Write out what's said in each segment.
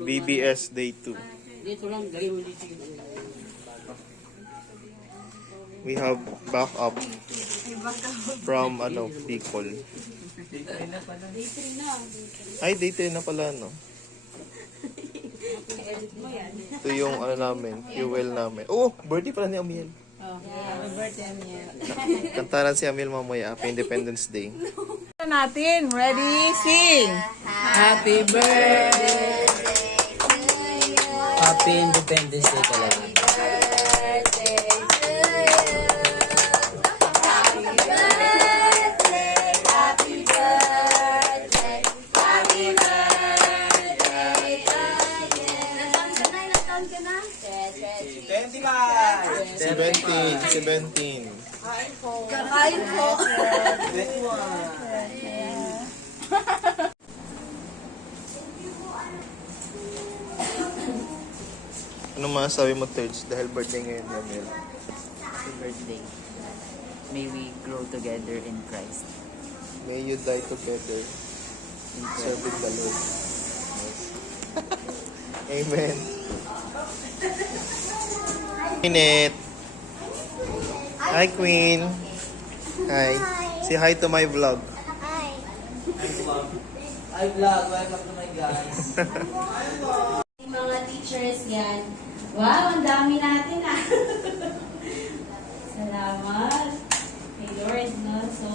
BBS Day 2. Dito lang, dali mo dito. We have backup from Bicol. Ay, day 3 na pala, no? Ito yung namin, fuel namin. Oh, birthday pala ni Amiel. Happy birthday, Amiel. Kantaran si Amiel mamaya, Happy Independence Day. Natin, ready, sing! Happy birthday! Happy Independence Day talaga. Seventeen. Kakain po. Ano masasabi mo, Terj? Dahil birthday ngayon ni Amiel. Happy birthday. May we grow together in Christ. May you die together, serving the Lord. Amen. Minute. Hi, Queen. Hi. Say hi to my vlog. Hi vlog, welcome to my guys. Mga teachers yan. Wow, ang dami natin ah. Salamat kay Lord, no? So,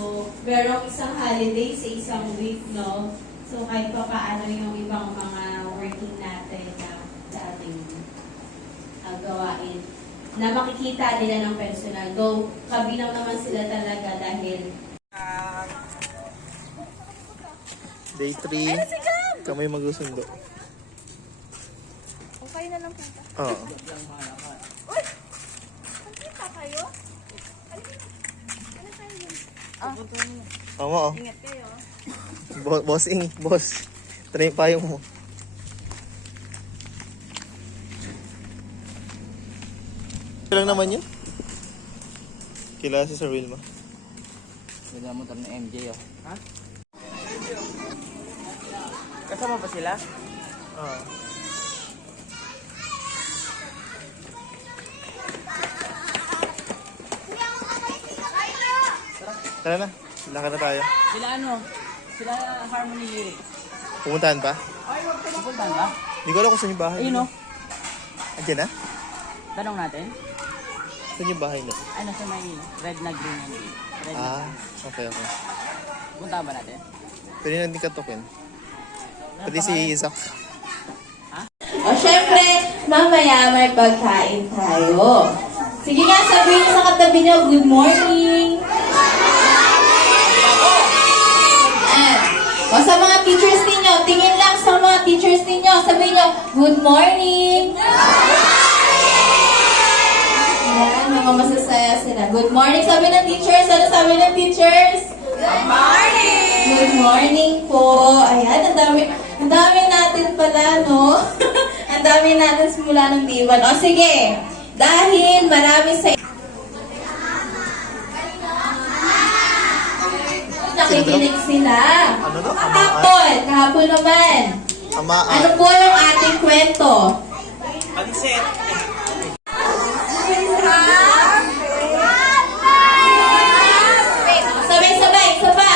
merong isang holiday sa isang week, no? So, kahit pa paano yung ibang mga working natin na sa ating gawain na makikita nila ng personal. Though, kabinaw naman sila talaga dahil Day 3. Kami magsusundo. Okay na lang po. Oo. Uy! Nakita kayo? Ano tayo yun? Tama, oh. Ingat kayo. Bossing, boss. Try payong mo. Ito lang naman yun. Kilala si Sir Wilma. Wala mo tayo ng MJ, oh. Ha? Kasama pa sila? Oo. Tara na. Lakad na tayo. Sila ano? Sila Harmony Lyrics. Pumuntahan pa? Ay, wag ka mapuntahan ba? Hindi ko alam kung saan yung bahay. Ayun, oh. Andiyan na? Tanong natin. Saan yung bahay na? Ano sa may red na green and green? Red na. Ah, okay. Punta ba natin? Pwede natin katukin. Pwede si Isaac. O, syempre, mamaya may pagkain tayo. Sige nga, sabihin niyo sa katabi niyo, good morning. O, sa mga teachers ninyo, tingin lang sa mga teachers ninyo, sabihin niyo, good morning. Ayan, mga masasaya sila. Good morning, sabi ng teachers. Ano sabi ng teachers? Good morning! Good morning po. Ayan, ang dami natin pala, no? Ang dami natin simula ng diwan. O, sige. Dahil marami sa nakikinig sila. Ano no? Kahapon naman. Ano po yung ating kwento? Sabay-sabay, isa pa.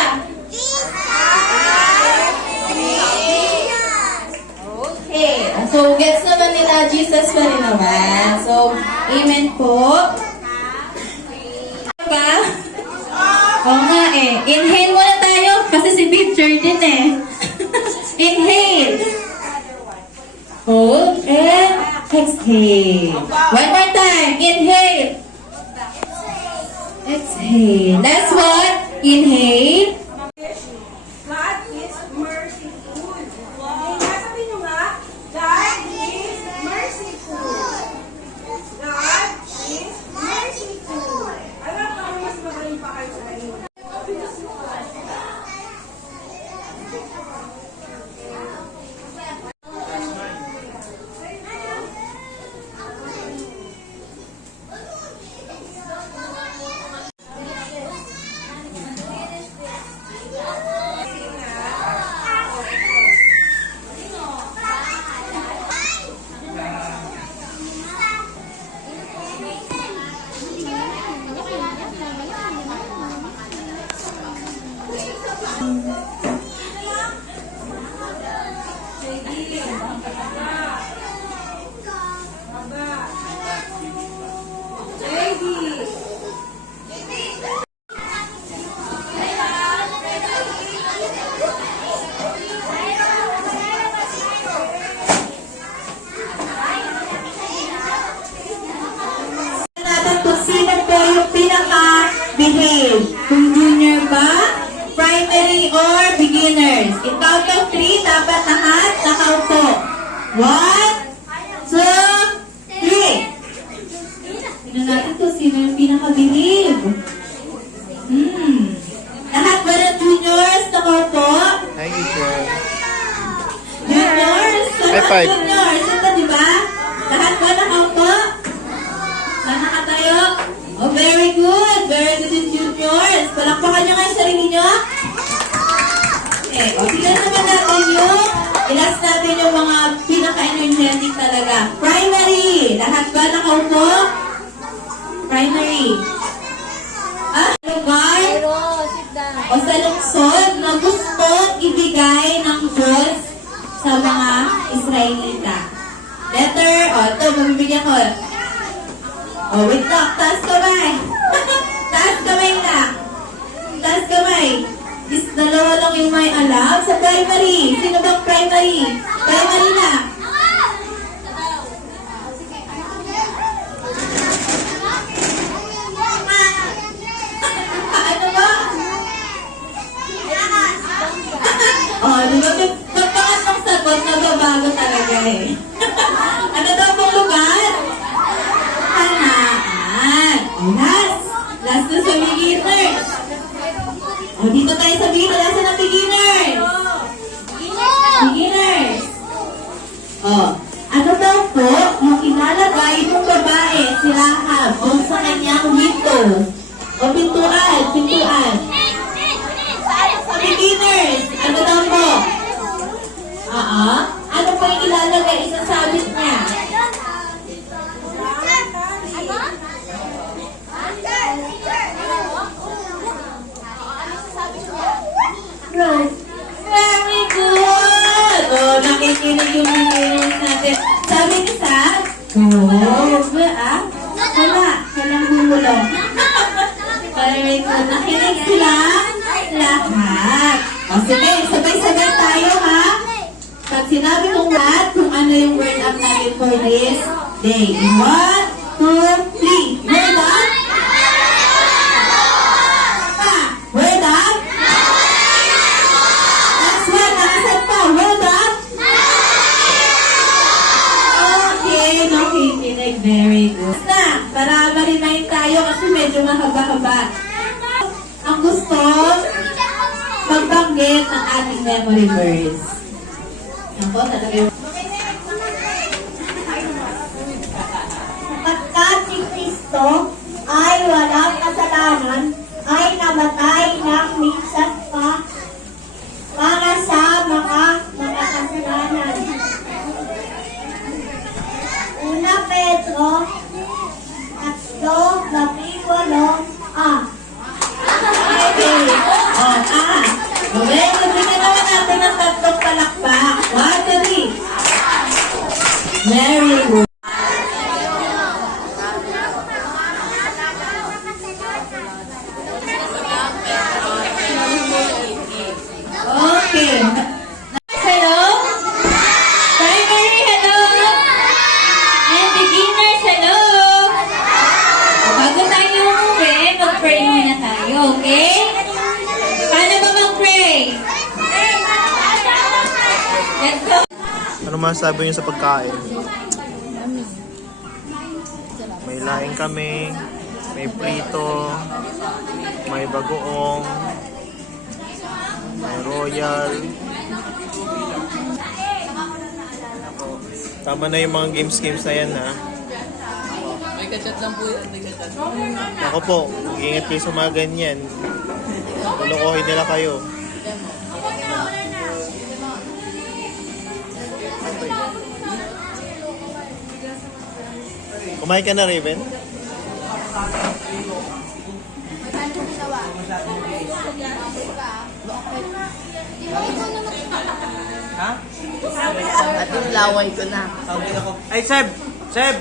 Okay. So, gets naman nila, Jesus pa rin naman. So, amen po. Pa? Oo nga eh. Inhale muna tayo kasi si teacher din eh. Inhale. Hold and exhale. One more time. Inhale. Exhale. Last one. Inhale. God is merciful. Sabi nyo nga, God is merciful. God is merciful. Alam ko, mas magaling pa kayo sa kanina. Natin kung sino po yung pinaka-behave. Kung junior ba, primary, or beginners. In count of 3, dapat lahat nakaupo. 1, 2, 3. Tignan natin kung sino yung pinaka-behave. Lahat ba ng juniors nakaupo? Hi, teacher. Juniors! High Lahat five. juniors! Ito, di ba? Lahat ba nakaupo? Lahat nakatayo? Oh, very good! Very good yung juniors! Palakpakan nyo nga yung sarili nyo. Okay, o tignan naman natin yung ilas natin yung mga pinaka-energetic talaga. Primary! Lahat ba nakaupo? Primary. Lugar o sa lungsod na gustong ibigay ng Diyos sa mga Israelita. Letter, ito, mabibigyan ko. Wait lang, taas kamay. Taas kamay na. Taas kamay. Dalawa lang yung may alam sa primary. Sino bang primary? Primary na. Ano ba? Di ba? Pagpangatang sagot, nagbabago talaga eh. Ano daw pong lugar? Hanaan. Last. Last na sa beginners. Dito tayo sa beginners. Last na beginners. Beginners. Ano daw po yung inalagay ng babae si Rahab kung sa kanyang window? O pintuan, pintuan. Sa beginners, ano daw po? Ano po yung ilalagay? Isasabit niya. Right. Very good! Nakikinig yung beginners natin. Sabi ni Sam, walang hulong. Very good. Nakinig sila lahat. Sige, sabay-sabay tayo ha. Pag sinabi kong lahat, kung ano yung word up natin for this day. 1, 2, 3. Word up? Word up? Next one, nakasan pa. Word up? Okay, nakikinig. Very good. Na, para ma-remind tayo kasi medyo mahaba-haba. Ang gusto, magbanggit ng ating memory verse. Ako, talaga yung... Sapagkat si Kristo ay walang kasalanan, ay namatay ng minsan pa para sa mga makakasalanan. Una Pedro, 3:8. Okay, bigyan naman natin ng tatlong palakpak. 1, 2, 3. Very good. Okay. Hello? Primary, hello? And beginners, hello? Bago tayo umuwi, mag-pray muna tayo, okay? Paano ba mag-pray? Let's go. Ano masasabi niyo sa pagkain? May laing kami, may prito, may bagoong, may royal. Tama na yung mga games na yan ha. May kachat lang po yan. May kachat. Ako po, mag-ingat kayo sa mga ganyan. Lulukohin nila kayo. Kumain ka na, Raven? At yung laway ko na. Ay, Seb! Seb!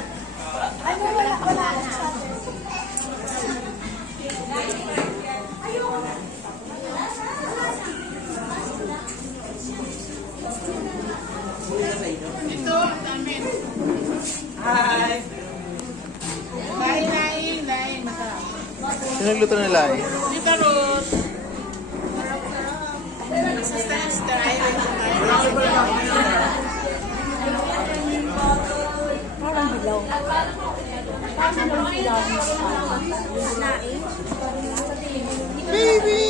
Hi! Sino nagluto ng laing? Baby!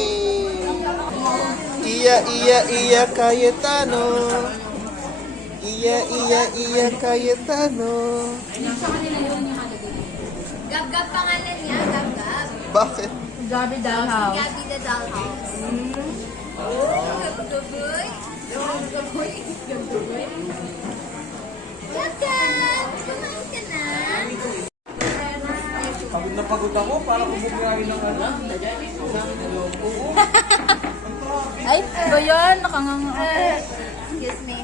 Iya, Cayetano. Iya, Cayetano. Gab-gab pangalan niya, Gab-gab. Bakit? Gabi Dollhouse. Gabby the Dollhouse. Gab-gaboy. Gab-gaboy. Gab-gaboy. Gab-gab! Kumain ka na? Pagod na pagod ako para bumubirahin ng ano. Ay, ba yun? Nakanganga. Excuse me.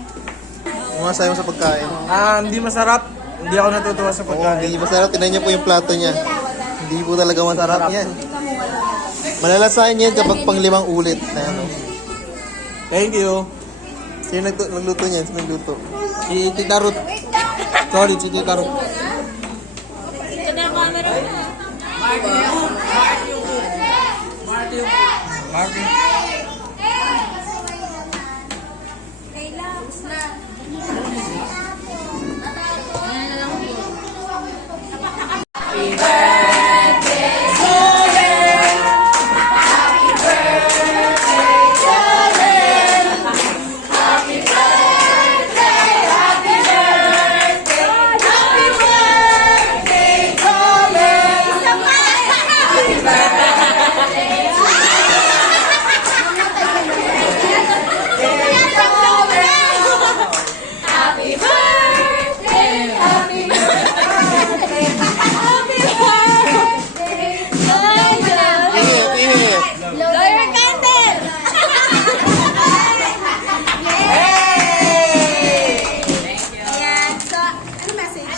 Umasaya mo sa pagkain. Hindi masarap. Hindi ako natutuwa sa Oo, pagkain. hindi masarap. Tinan niyo po yung plato niya. Hindi po talaga masarap yan. Malalasahan yan kapag pang 5 ulit. Na, ano. Thank you. Sino nagluto niyan? Sino nagluto? Si Tita Ruth. Sorry, si Tita Ruth. Martin. Relax na. Ihip, ihip. Lawyer Candle! Ayan. So, ano message?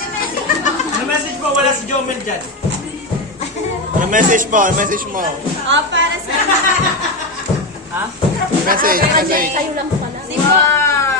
Ano message mo? Wala si Jomel dyan. Ano message mo? Ano message mo? Para sa... Message, message. Si Wow!